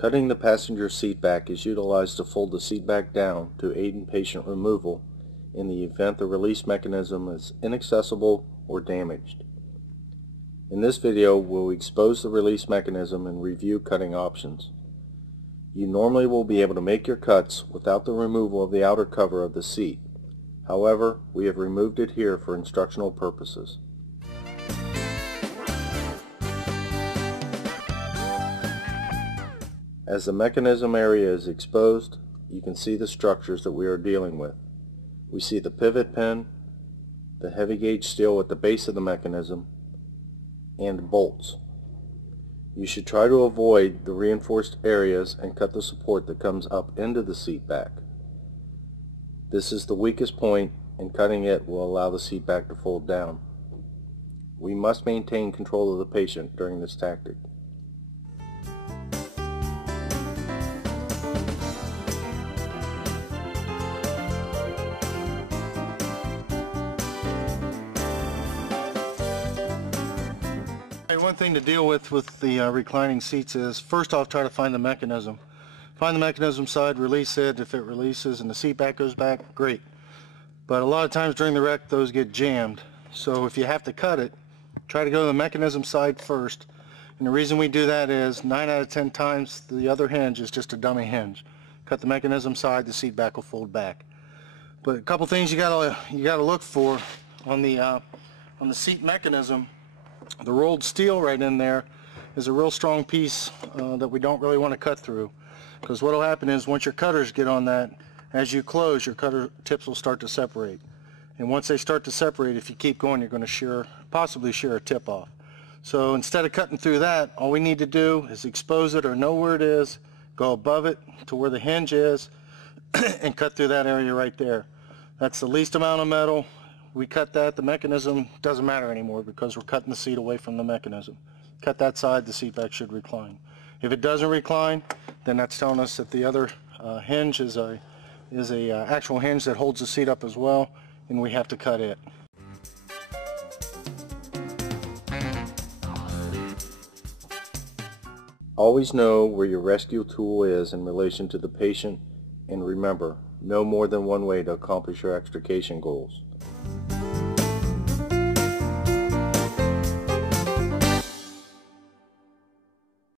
Cutting the passenger seat back is utilized to fold the seat back down to aid in patient removal in the event the release mechanism is inaccessible or damaged. In this video, we'll expose the release mechanism and review cutting options. You normally will be able to make your cuts without the removal of the outer cover of the seat. However, we have removed it here for instructional purposes. As the mechanism area is exposed, you can see the structures that we are dealing with. We see the pivot pin, the heavy gauge steel at the base of the mechanism, and bolts. You should try to avoid the reinforced areas and cut the support that comes up into the seat back. This is the weakest point, and cutting it will allow the seat back to fold down. We must maintain control of the patient during this tactic. One thing to deal with the reclining seats is, first off, try to find the mechanism. Find the mechanism side, release it. If it releases and the seat back goes back, great. But a lot of times during the wreck, those get jammed. So if you have to cut it, try to go to the mechanism side first. And the reason we do that is 9 out of 10 times the other hinge is just a dummy hinge. Cut the mechanism side, the seat back will fold back. But a couple things you gotta look for on the seat mechanism. The rolled steel right in there is a real strong piece that we don't really want to cut through, because what will happen is once your cutters get on that, as you close, your cutter tips will start to separate, and once they start to separate, if you keep going, you're going to possibly shear a tip off. So instead of cutting through that, all we need to do is expose it or know where it is, go above it to where the hinge is and cut through that area right there. That's the least amount of metal. We cut that, the mechanism doesn't matter anymore because we're cutting the seat away from the mechanism. Cut that side, the seat back should recline. If it doesn't recline, then that's telling us that the other hinge is a actual hinge that holds the seat up as well, and we have to cut it. Always know where your rescue tool is in relation to the patient, and remember, no more than one way to accomplish your extrication goals.